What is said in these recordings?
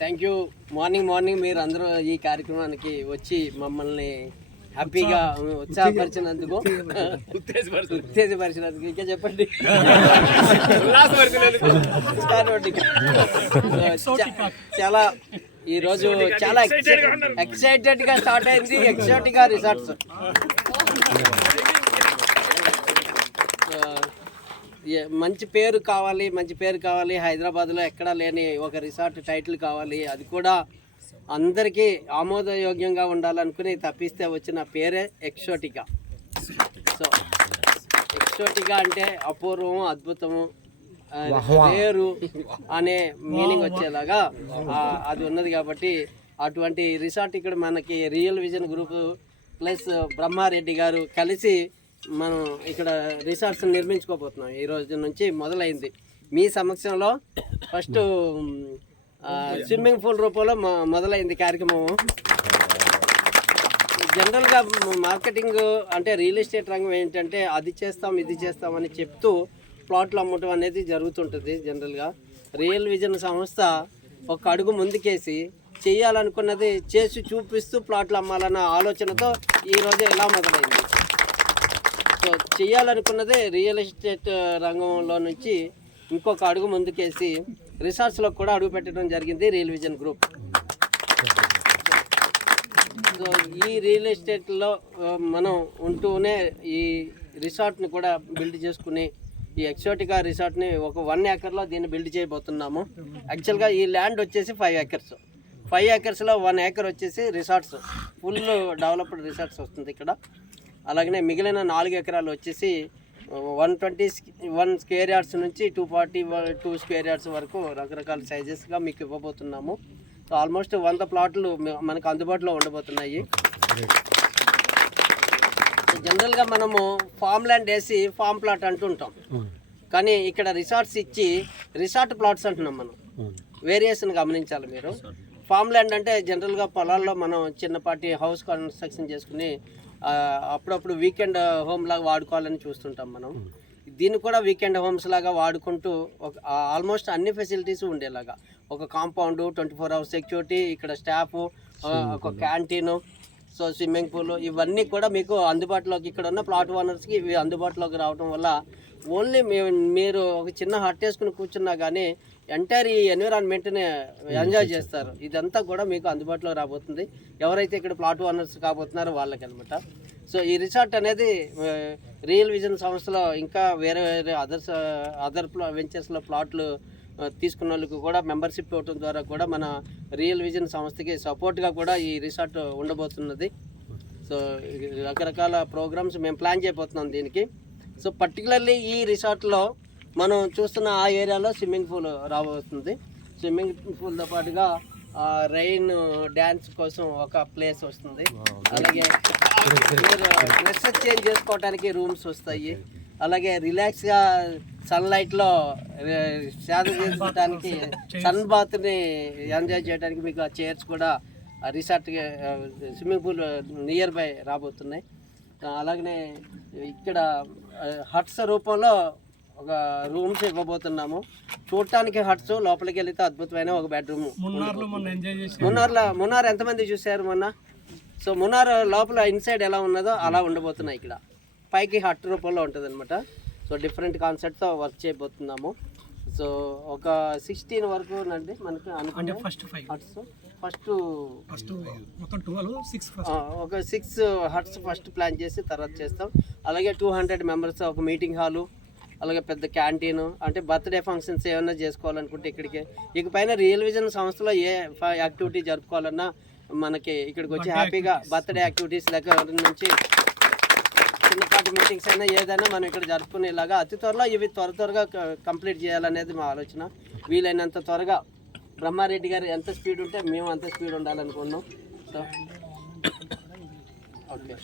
Thank you. Morning మీరు అందరూ ఈ కార్యక్రమానికి వచ్చి మమ్మల్ని హ్యాపీగా ఉత్సాహపరిచినందుకు, ఉత్తేజపరిచినందుకు ఇంకా చెప్పండి. చాలా ఈరోజు చాలా ఎక్సైటెడ్గా స్టార్ట్ అయింది ఎక్సోటికా రిసార్ట్స్. మంచి పేరు కావాలి హైదరాబాద్లో ఎక్కడా లేని ఒక రిసార్ట్ టైటిల్ కావాలి, అది కూడా అందరికీ ఆమోదయోగ్యంగా ఉండాలనుకుని తప్పిస్తే వచ్చిన పేరే ఎక్సోటికా. సో ఎక్సోటికా అంటే అపూర్వము, అద్భుతము, పేరు అనే మీనింగ్ వచ్చేలాగా అది ఉన్నది. కాబట్టి అటువంటి రిసార్ట్ ఇక్కడ మనకి real vision group plus Brahma Reddy గారు కలిసి మనం ఇక్కడ రిసార్ట్స్ నిర్మించుకోబోతున్నాం. ఈ రోజు నుంచి మొదలైంది మీ సమక్షంలో. ఫస్ట్ స్విమ్మింగ్ పూల్ రూపంలో మొదలైంది కార్యక్రమం. జనరల్గా మార్కెటింగ్ అంటే రియల్ ఎస్టేట్ రంగం ఏంటంటే అది చేస్తాం ఇది చేస్తామని చెప్తూ ప్లాట్లు అమ్మటం అనేది జరుగుతుంటుంది. జనరల్గా రియల్ విజన్ సంస్థ ఒక అడుగు ముందుకేసి చేయాలనుకున్నది చేసి చూపిస్తూ ప్లాట్లు అమ్మాలన్న ఆలోచనతో ఈరోజు ఎలా మొదలైంది. సో చేయాలనుకున్నదే రియల్ ఎస్టేట్ రంగంలో నుంచి ఇంకొక అడుగు ముందుకేసి రిసార్ట్స్లో కూడా అడుగు పెట్టడం జరిగింది రియల్ విజన్ గ్రూప్. సో ఈ రియల్ ఎస్టేట్లో మనం ఉంటూనే ఈ రిసార్ట్ని కూడా బిల్డ్ చేసుకుని ఈ ఎక్సోటికా రిసార్ట్ని ఒక 1 ఏకర్లో దీన్ని బిల్డ్ చేయబోతున్నాము. యాక్చువల్గా ఈ ల్యాండ్ వచ్చేసి 5 ఏకర్స్. 5 ఏకర్స్లో 1 ఏకర్ వచ్చేసి రిసార్ట్స్, ఫుల్ డెవలప్డ్ రిసార్ట్స్ వస్తుంది ఇక్కడ. అలాగనే మిగిలిన 4 ఎకరాలు వచ్చేసి 121 స్క్వేర్ యార్డ్స్ నుంచి 242 స్క్వేర్ యార్డ్స్ వరకు రకరకాల సైజెస్గా మీకు ఇవ్వబోతున్నాము. సో ఆల్మోస్ట్ 100 ప్లాట్లు మనకు అందుబాటులో ఉండబోతున్నాయి. జనరల్గా మనము ఫామ్ ల్యాండ్ వేసి ఫామ్ ప్లాట్ అంటుంటాం, కానీ ఇక్కడ రిసార్ట్స్ ఇచ్చి రిసార్ట్ ప్లాట్స్ అంటున్నాం మనం. వేరియేషన్ గమనించాలి మీరు. ఫామ్ ల్యాండ్ అంటే జనరల్గా పొలాల్లో మనం చిన్నపాటి హౌస్ కన్స్ట్రక్షన్ చేసుకుని అప్పుడప్పుడు వీకెండ్ హోమ్ లాగా వాడుకోవాలని చూస్తుంటాం మనం. దీన్ని కూడా వీకెండ్ హోమ్స్ లాగా వాడుకుంటూ ఆల్మోస్ట్ అన్ని ఫెసిలిటీస్ ఉండేలాగా ఒక కాంపౌండ్, 24 hours సెక్యూరిటీ, ఇక్కడ స్టాఫ్, ఒక క్యాంటీను, సో స్విమ్మింగ్ పూల్, ఇవన్నీ కూడా మీకు అందుబాటులోకి ఇక్కడ ఉన్న ప్లాట్ ఓనర్స్కి ఇవి అందుబాటులోకి రావడం వల్ల ఓన్లీ మీరు ఒక చిన్న హట్ వేసుకుని కూర్చున్నా కానీ ఎంటైర్ ఈ ఎన్విరాన్మెంట్ని ఎంజాయ్ చేస్తారు. ఇదంతా కూడా మీకు అందుబాటులో రాబోతుంది ఎవరైతే ఇక్కడ ప్లాట్ ఓనర్స్ కాబోతున్నారో వాళ్ళకి అనమాట. సో ఈ రిసార్ట్ అనేది రియల్ విజన్ సంస్థలో ఇంకా వేరే అదర్ వెంచర్స్లో ప్లాట్లు తీసుకున్న వాళ్ళకి కూడా మెంబర్షిప్ ఇవ్వడం ద్వారా కూడా మన రియల్ విజన్ సంస్థకి సపోర్ట్గా కూడా ఈ రిసార్ట్ ఉండబోతున్నది. సో రకరకాల ప్రోగ్రామ్స్ మేము ప్లాన్ చేయబోతున్నాం దీనికి. సో పర్టికులర్లీ ఈ రిసార్ట్లో మనం చూస్తున్న ఆ ఏరియాలో స్విమ్మింగ్ పూల్ రాబోతుంది. స్విమ్మింగ్ పూల్తో పాటుగా రైన్ డ్యాన్స్ కోసం ఒక ప్లేస్ వస్తుంది. అలాగే మీరు డ్రెస్ చేంజ్ చేసుకోవడానికి రూమ్స్ వస్తాయి. అలాగే రిలాక్స్గా సన్లైట్లో సేద చేసుకోవడానికి, సన్ బాత్ని ఎంజాయ్ చేయడానికి మీకు ఆ చైర్స్ కూడా resort swimming pool near by రాబోతున్నాయి. అలాగనే ఇక్కడ హట్స్ రూపంలో ఒక రూమ్స్ ఇవ్వబోతున్నాము. చూడటానికి హట్స్, లోపలికి వెళితే అద్భుతమైన ఒక బెడ్రూమ్. మున్నార్ ఎంతమంది చూశారు మొన్న? సో మున్నార్ లోపల ఇన్సైడ్ ఎలా ఉన్నదో అలా ఉండబోతున్నాయి. ఇక్కడ పైకి హట్ రూపంలో ఉంటుంది అనమాట. సో డిఫరెంట్ కాన్సెప్ట్తో వర్క్ చేయబోతున్నాము. సో ఒక 16 వరకు అండి మనకి అనుకుంటే హట్స్. ఒక 6 హట్స్ ఫస్ట్ ప్లాన్ చేసి తర్వాత చేస్తాం. అలాగే 200 మెంబర్స్ ఒక మీటింగ్ హాలు, అలాగే పెద్ద క్యాంటీన్, అంటే బర్త్డే ఫంక్షన్స్ ఏమైనా చేసుకోవాలనుకుంటే ఇక్కడికి. ఇక పైన రియల్ విజన్ సంస్థలో ఏ యాక్టివిటీ జరుపుకోవాలన్నా మనకి ఇక్కడికి వచ్చి హ్యాపీగా బర్త్డే యాక్టివిటీస్ దగ్గర నుంచి చిన్నపాటి మీటింగ్స్ అయినా ఏదైనా మనం ఇక్కడ జరుపుకునేలాగా అతి త్వరలో ఇవి త్వరగా కంప్లీట్ చేయాలనేది మా ఆలోచన. వీలైనంత త్వరగా బ్రహ్మారెడ్డి గారు ఎంత స్పీడ్ ఉంటే మేము అంత స్పీడ్ ఉండాలనుకున్నాం. So okay,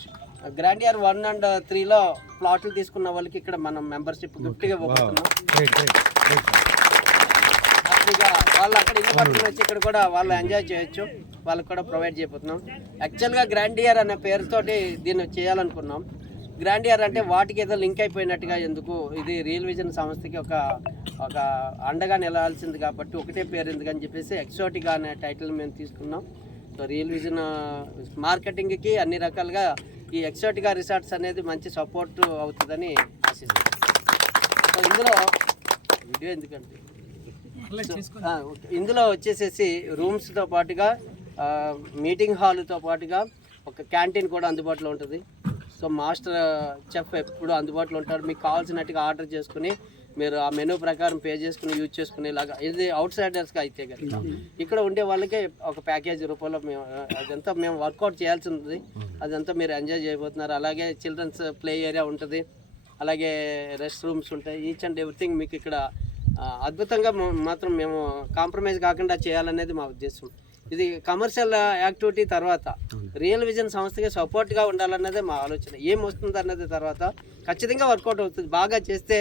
grand year 1 and 3లో ప్లాట్లు తీసుకున్న వాళ్ళకి ఇక్కడ మనం మెంబర్షిప్ గిఫ్ట్గా ఇవ్వబోతున్నాం. హ్యాపీగా వాళ్ళు అక్కడ ఇల్లు పట్టుకుని వచ్చి ఇక్కడ కూడా వాళ్ళు ఎంజాయ్ చేయొచ్చు, వాళ్ళకి కూడా ప్రొవైడ్ చేయబోతున్నాం. యాక్చువల్గా గ్రాండ్ ఇయర్ అనే పేరుతోటి దీన్ని చేయాలనుకున్నాం, గ్రాండియర్ అంటే వాటికి ఏదో లింక్ అయిపోయినట్టుగా ఎందుకు, ఇది రియల్ విజన్ సంస్థకి ఒక అండగా నిలవాల్సింది కాబట్టి ఒకటే పేరు ఎందుకని చెప్పేసి ఎక్సోటికా అనే టైటిల్ మేము తీసుకున్నాం. సో రియల్ విజన్ మార్కెటింగ్కి అన్ని రకాలుగా ఈ ఎక్సోటికా రిసార్ట్స్ అనేది మంచి సపోర్ట్ అవుతుందని ఆశిస్తున్నాం. సో ఇందులో వీడియో ఎందుకంటే ఇందులో వచ్చేసేసి రూమ్స్తో పాటుగా మీటింగ్ హాల్తో పాటుగా ఒక క్యాంటీన్ కూడా అందుబాటులో ఉంటుంది. సో మాస్టర్ చెఫ్ ఎప్పుడు అందుబాటులో ఉంటారు. మీకు కావాల్సినట్టుగా ఆర్డర్ చేసుకుని మీరు ఆ మెనూ ప్రకారం పే చేసుకుని యూజ్ చేసుకునేలాగా, ఇది అవుట్ సైడర్స్గా అయితే కదా. ఇక్కడ ఉండే వాళ్ళకే ఒక ప్యాకేజ్ రూపంలో మేము అదంతా మేము వర్కౌట్ చేయాల్సి ఉంది. అదంతా మీరు ఎంజాయ్ చేయబోతున్నారు. అలాగే చిల్డ్రన్స్ ప్లే ఏరియా ఉంటుంది, అలాగే రెస్ట్ రూమ్స్ ఉంటాయి. ఈచ్ అండ్ ఎవ్రీథింగ్ మీకు ఇక్కడ అద్భుతంగా మాత్రం మేము కాంప్రమైజ్ కాకుండా చేయాలనేది మా ఉద్దేశం. ఇది కమర్షియల్ యాక్టివిటీ తర్వాత రియల్ విజన్ సంస్థకి సపోర్ట్గా ఉండాలన్నదే మా ఆలోచన. ఏం వస్తుంది అన్నది తర్వాత ఖచ్చితంగా వర్కౌట్ అవుతుంది. బాగా చేస్తే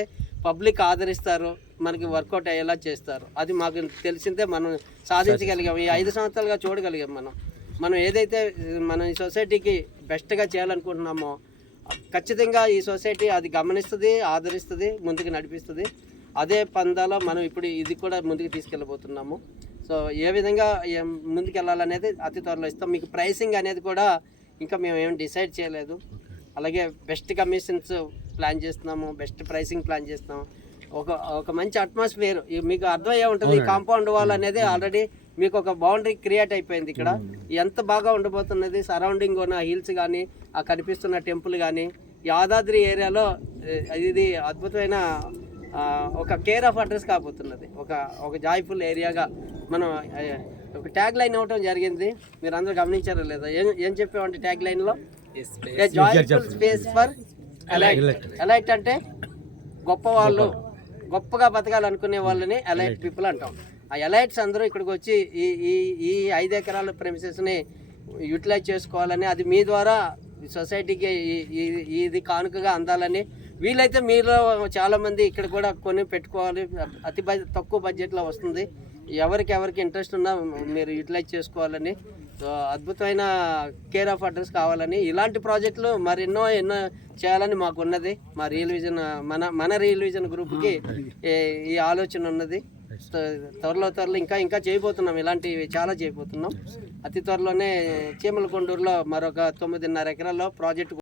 పబ్లిక్ ఆదరిస్తారు, మనకి వర్కౌట్ అయ్యేలా చేస్తారు. అది మాకు తెలిసిందే, మనం సాధించగలిగాం. ఈ 5 సంవత్సరాలుగా చూడగలిగాం. మనం ఏదైతే మనం ఈ సొసైటీకి బెస్ట్గా చేయాలనుకుంటున్నామో ఖచ్చితంగా ఈ సొసైటీ అది గమనిస్తుంది, ఆదరిస్తుంది, ముందుకు నడిపిస్తుంది. అదే పందాలో మనం ఇప్పుడు ఇది కూడా ముందుకు తీసుకెళ్ళబోతున్నాము. సో ఏ విధంగా ముందుకు వెళ్ళాలనేది అతి త్వరలో ఇస్తాం. మీకు ప్రైసింగ్ అనేది కూడా ఇంకా మేము ఏమి డిసైడ్ చేయలేదు. అలాగే బెస్ట్ కమిషన్స్ ప్లాన్ చేస్తున్నాము, బెస్ట్ ప్రైసింగ్ ప్లాన్ చేస్తున్నాము. ఒక మంచి అట్మాస్ఫియర్ మీకు అర్థమయ్యే ఉంటుంది. కాంపౌండ్ వాల్ అనేది ఆల్రెడీ మీకు ఒక బౌండరీ క్రియేట్ అయిపోయింది. ఇక్కడ ఎంత బాగా ఉండబోతున్నది, సరౌండింగ్ ఉన్న హిల్స్ కానీ, ఆ కనిపిస్తున్న టెంపుల్ కానీ, యాదాద్రి ఏరియాలో ఇది అద్భుతమైన ఒక కేర్ ఆఫ్ అడ్రస్ కాబోతున్నది. ఒక జాయ్ఫుల్ ఏరియాగా మనం ఒక ట్యాగ్ లైన్ ఇవ్వటం జరిగింది. మీరు అందరూ గమనించారో లేదా? ఏం చెప్పామంటే ట్యాగ్ లైన్లో joyful space for elite. Elite అంటే గొప్ప వాళ్ళు, గొప్పగా బతకాలనుకునే వాళ్ళని ఎలైట్ పీపుల్ అంటాం. ఆ ఎలైట్స్ అందరూ ఇక్కడికి వచ్చి ఈ 5 ఎకరాల ప్రెమిసెస్ని యూటిలైజ్ చేసుకోవాలని, అది మీ ద్వారా సొసైటీకి ఇది కానుకగా అందాలని, వీలైతే మీలో చాలామంది ఇక్కడ కూడా కొని పెట్టుకోవాలి. అతి తక్కువ బడ్జెట్లో వస్తుంది. ఎవరికి ఇంట్రెస్ట్ ఉన్నా మీరు యూటిలైజ్ చేసుకోవాలని, అద్భుతమైన కేర్ ఆఫ్ అడ్రస్ కావాలని, ఇలాంటి ప్రాజెక్టులు మరెన్నో చేయాలని మాకు ఉన్నది. మా రియల్ విజన్ మన రియల్ విజన్ గ్రూప్కి ఈ ఆలోచన ఉన్నది. త్వరలో ఇంకా చేయబోతున్నాం. ఇలాంటివి చాలా చేయబోతున్నాం. అతి త్వరలోనే చీమలకొండూరులో మరొక 9.5 ఎకరాల్లో ప్రాజెక్టు